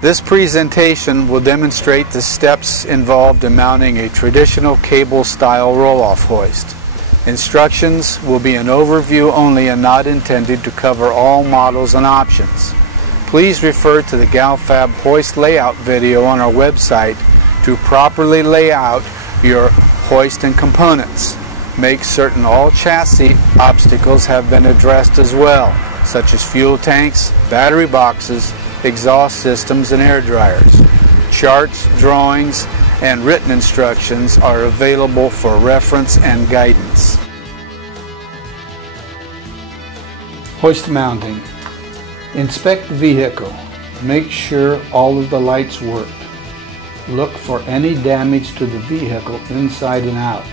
This presentation will demonstrate the steps involved in mounting a traditional cable-style roll-off hoist. Instructions will be an overview only and not intended to cover all models and options. Please refer to the GalFab hoist layout video on our website to properly lay out your hoist and components. Make certain all chassis obstacles have been addressed as well, such as fuel tanks, battery boxes, exhaust systems, and air dryers. Charts, drawings, and written instructions are available for reference and guidance. Hoist mounting. Inspect the vehicle. Make sure all of the lights work. Look for any damage to the vehicle inside and out.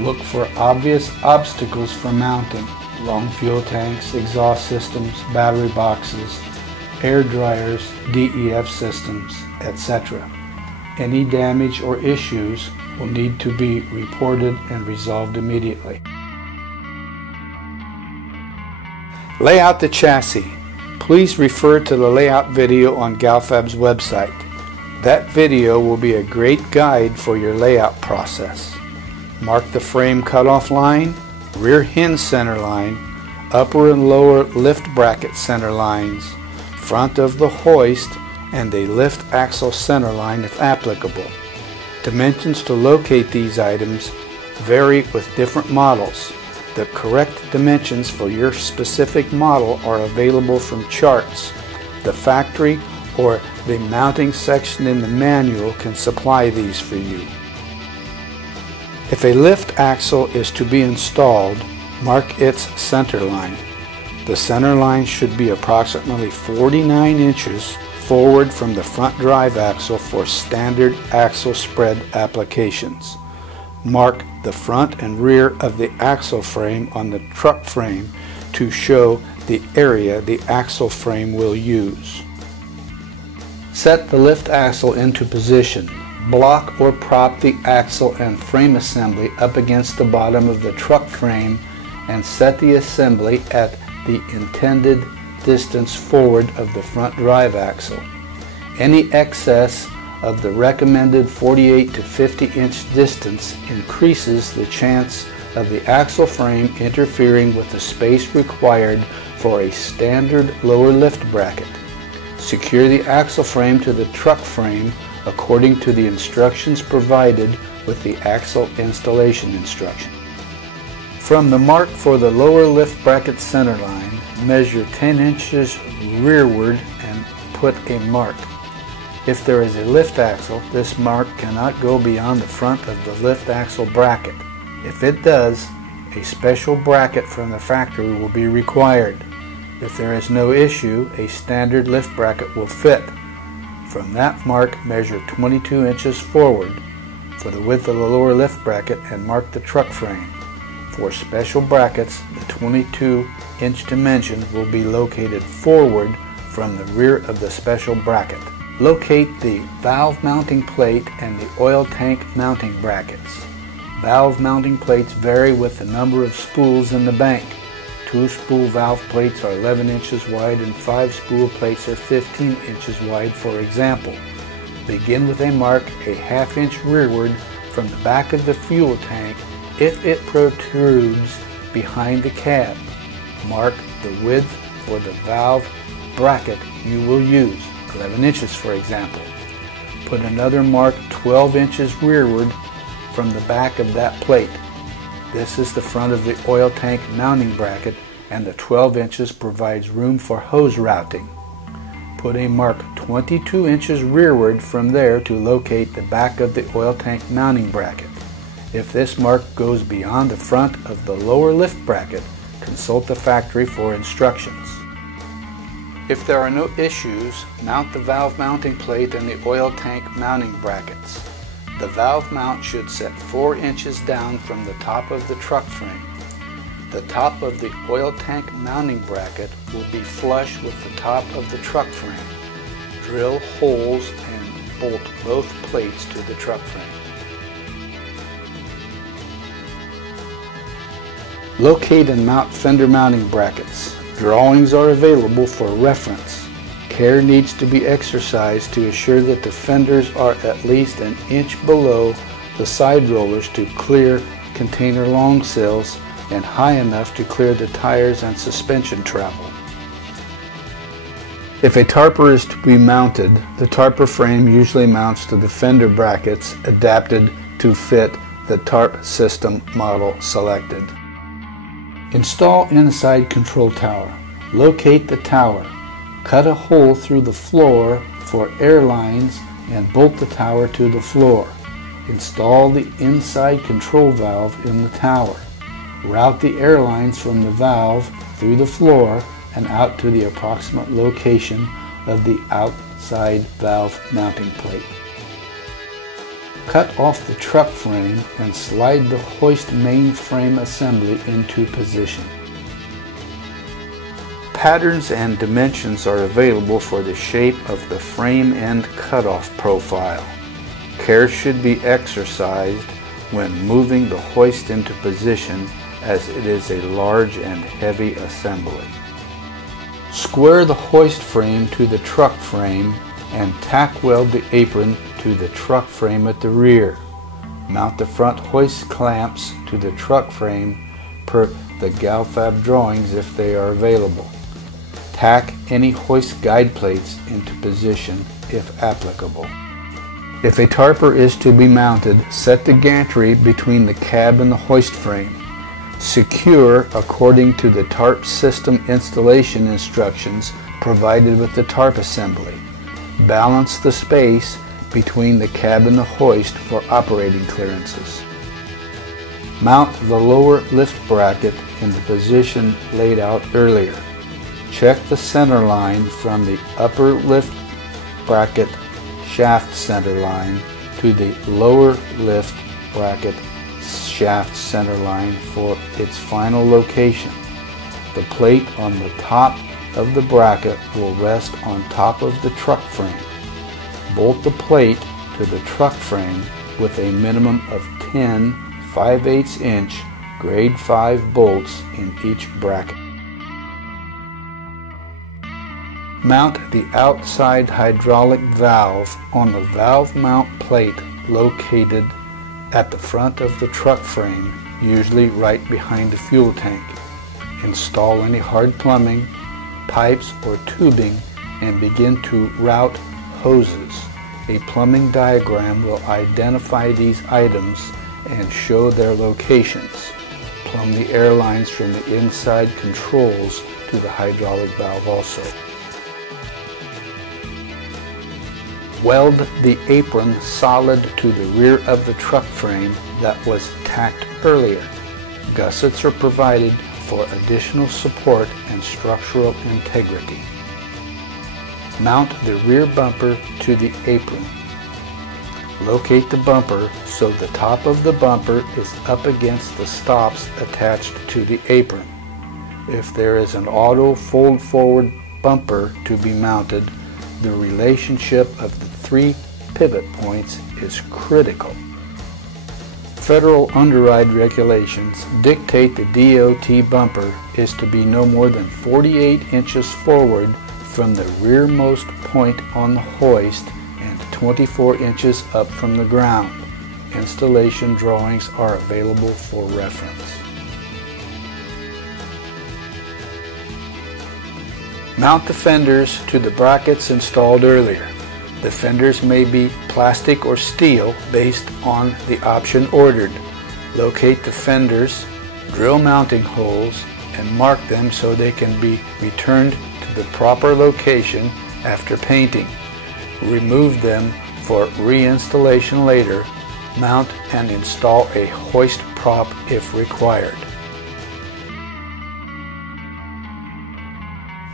Look for obvious obstacles for mounting: long fuel tanks, exhaust systems, battery boxes, air dryers, DEF systems, etc. Any damage or issues will need to be reported and resolved immediately. Lay out the chassis. Please refer to the layout video on GalFab's website. That video will be a great guide for your layout process. Mark the frame cutoff line, rear hinge center line, upper and lower lift bracket center lines, front of the hoist, and a lift axle center line if applicable. Dimensions to locate these items vary with different models. The correct dimensions for your specific model are available from charts. The factory or the mounting section in the manual can supply these for you. If a lift axle is to be installed, mark its center line. The center line should be approximately 49 inches forward from the front drive axle for standard axle spread applications. Mark the front and rear of the axle frame on the truck frame to show the area the axle frame will use. Set the lift axle into position. Block or prop the axle and frame assembly up against the bottom of the truck frame and set the assembly at the intended distance forward of the front drive axle. Any excess of the recommended 48 to 50 inch distance increases the chance of the axle frame interfering with the space required for a standard lower lift bracket. Secure the axle frame to the truck frame according to the instructions provided with the axle installation instruction. From the mark for the lower lift bracket center line, measure 10 inches rearward and put a mark. If there is a lift axle, this mark cannot go beyond the front of the lift axle bracket. If it does, a special bracket from the factory will be required. If there is no issue, a standard lift bracket will fit. From that mark, measure 22 inches forward for the width of the lower lift bracket and mark the truck frame. For special brackets, the 22-inch dimension will be located forward from the rear of the special bracket. Locate the valve mounting plate and the oil tank mounting brackets. Valve mounting plates vary with the number of spools in the bank. 2-spool valve plates are 11 inches wide and 5-spool plates are 15 inches wide, for example. Begin with a mark a ½ inch rearward from the back of the fuel tank if it protrudes behind the cab. Mark the width for the valve bracket you will use, 11 inches for example. Put another mark 12 inches rearward from the back of that plate. This is the front of the oil tank mounting bracket, and the 12 inches provides room for hose routing. Put a mark 22 inches rearward from there to locate the back of the oil tank mounting bracket. If this mark goes beyond the front of the lower lift bracket, consult the factory for instructions. If there are no issues, mount the valve mounting plate and the oil tank mounting brackets. The valve mount should set 4 inches down from the top of the truck frame. The top of the oil tank mounting bracket will be flush with the top of the truck frame. Drill holes and bolt both plates to the truck frame. Locate and mount fender mounting brackets. Drawings are available for reference. Care needs to be exercised to assure that the fenders are at least an inch below the side rollers to clear container long sills and high enough to clear the tires and suspension travel. If a tarper is to be mounted, the tarper frame usually mounts to the fender brackets adapted to fit the tarp system model selected. Install inside control tower. Locate the tower. Cut a hole through the floor for air lines and bolt the tower to the floor. Install the inside control valve in the tower. Route the air lines from the valve through the floor and out to the approximate location of the outside valve mounting plate. Cut off the truck frame and slide the hoist mainframe assembly into position. Patterns and dimensions are available for the shape of the frame end cutoff profile. Care should be exercised when moving the hoist into position, as it is a large and heavy assembly. Square the hoist frame to the truck frame and tack weld the apron to the truck frame at the rear. Mount the front hoist clamps to the truck frame per the GalFab drawings if they are available. Tack any hoist guide plates into position if applicable. If a tarper is to be mounted, set the gantry between the cab and the hoist frame. Secure according to the tarp system installation instructions provided with the tarp assembly. Balance the space between the cab and the hoist for operating clearances. Mount the lower lift bracket in the position laid out earlier. Check the center line from the upper lift bracket shaft center line to the lower lift bracket shaft center line for its final location. The plate on the top of the bracket will rest on top of the truck frame. Bolt the plate to the truck frame with a minimum of 10 5/8 inch grade 5 bolts in each bracket. Mount the outside hydraulic valve on the valve mount plate located at the front of the truck frame, usually right behind the fuel tank. Install any hard plumbing, pipes, or tubing and begin to route hoses. A plumbing diagram will identify these items and show their locations. Plumb the air lines from the inside controls to the hydraulic valve also. Weld the apron solid to the rear of the truck frame that was tacked earlier. Gussets are provided for additional support and structural integrity. Mount the rear bumper to the apron. Locate the bumper so the top of the bumper is up against the stops attached to the apron. If there is an auto fold forward bumper to be mounted, the relationship of the 3 pivot points is critical. Federal underride regulations dictate the DOT bumper is to be no more than 48 inches forward from the rearmost point on the hoist and 24 inches up from the ground. Installation drawings are available for reference. Mount the fenders to the brackets installed earlier. The fenders may be plastic or steel based on the option ordered. Locate the fenders, drill mounting holes, and mark them so they can be returned to the proper location after painting. Remove them for reinstallation later. Mount and install a hoist prop if required.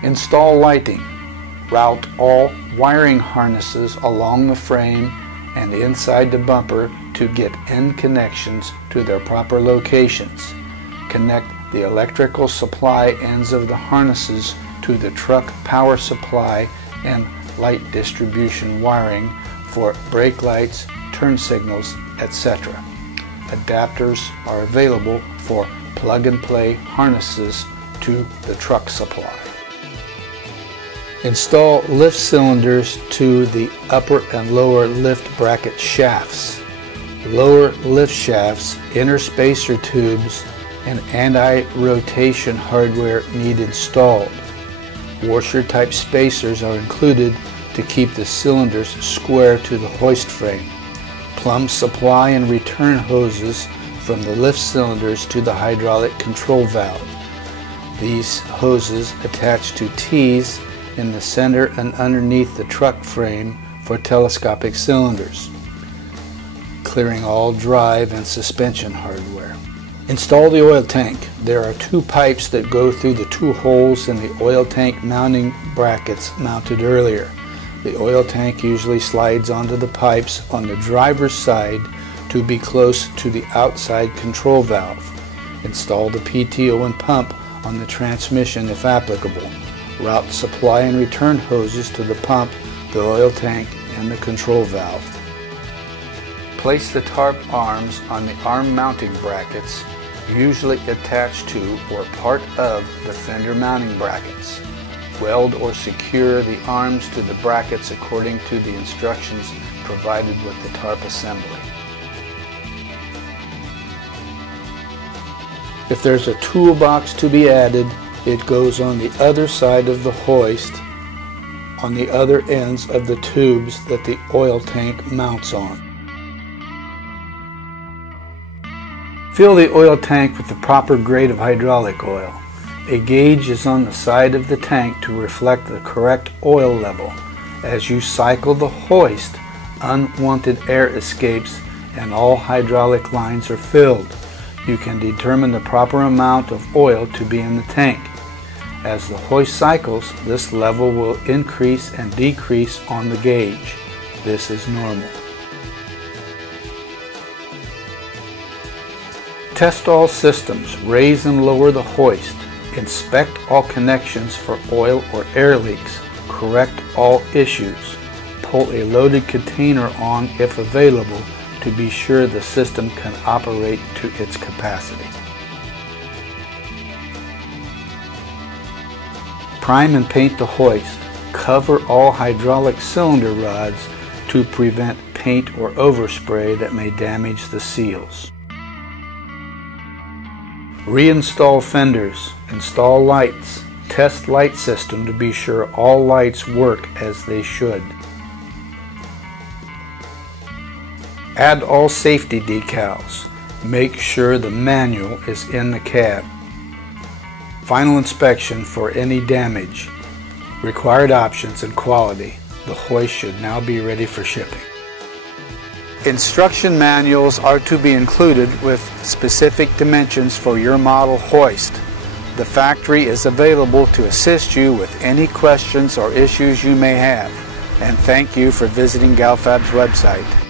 Install lighting. Route all wiring harnesses along the frame and inside the bumper to get end connections to their proper locations. Connect the electrical supply ends of the harnesses to the truck power supply and light distribution wiring for brake lights, turn signals, etc. Adapters are available for plug-and-play harnesses to the truck supply. Install lift cylinders to the upper and lower lift bracket shafts. Lower lift shafts, inner spacer tubes, and anti-rotation hardware need installed. Washer type spacers are included to keep the cylinders square to the hoist frame. Plumb supply and return hoses from the lift cylinders to the hydraulic control valve. These hoses attach to T's in the center and underneath the truck frame for telescopic cylinders, clearing all drive and suspension hardware. Install the oil tank. There are two pipes that go through the two holes in the oil tank mounting brackets mounted earlier. The oil tank usually slides onto the pipes on the driver's side to be close to the outside control valve. Install the PTO and pump on the transmission if applicable. Route supply and return hoses to the pump, the oil tank, and the control valve. Place the tarp arms on the arm mounting brackets, usually attached to or part of the fender mounting brackets. Weld or secure the arms to the brackets according to the instructions provided with the tarp assembly. If there's a toolbox to be added, it goes on the other side of the hoist, on the other ends of the tubes that the oil tank mounts on. Fill the oil tank with the proper grade of hydraulic oil. A gauge is on the side of the tank to reflect the correct oil level. As you cycle the hoist, unwanted air escapes and all hydraulic lines are filled. You can determine the proper amount of oil to be in the tank. As the hoist cycles, this level will increase and decrease on the gauge. This is normal. Test all systems. Raise and lower the hoist. Inspect all connections for oil or air leaks. Correct all issues. Pull a loaded container on if available to be sure the system can operate to its capacity. Prime and paint the hoist. Cover all hydraulic cylinder rods to prevent paint or overspray that may damage the seals. Reinstall fenders. Install lights. Test light system to be sure all lights work as they should. Add all safety decals. Make sure the manual is in the cab. Final inspection for any damage. Required options and quality. The hoist should now be ready for shipping. Instruction manuals are to be included with specific dimensions for your model hoist. The factory is available to assist you with any questions or issues you may have. And thank you for visiting GalFab's website.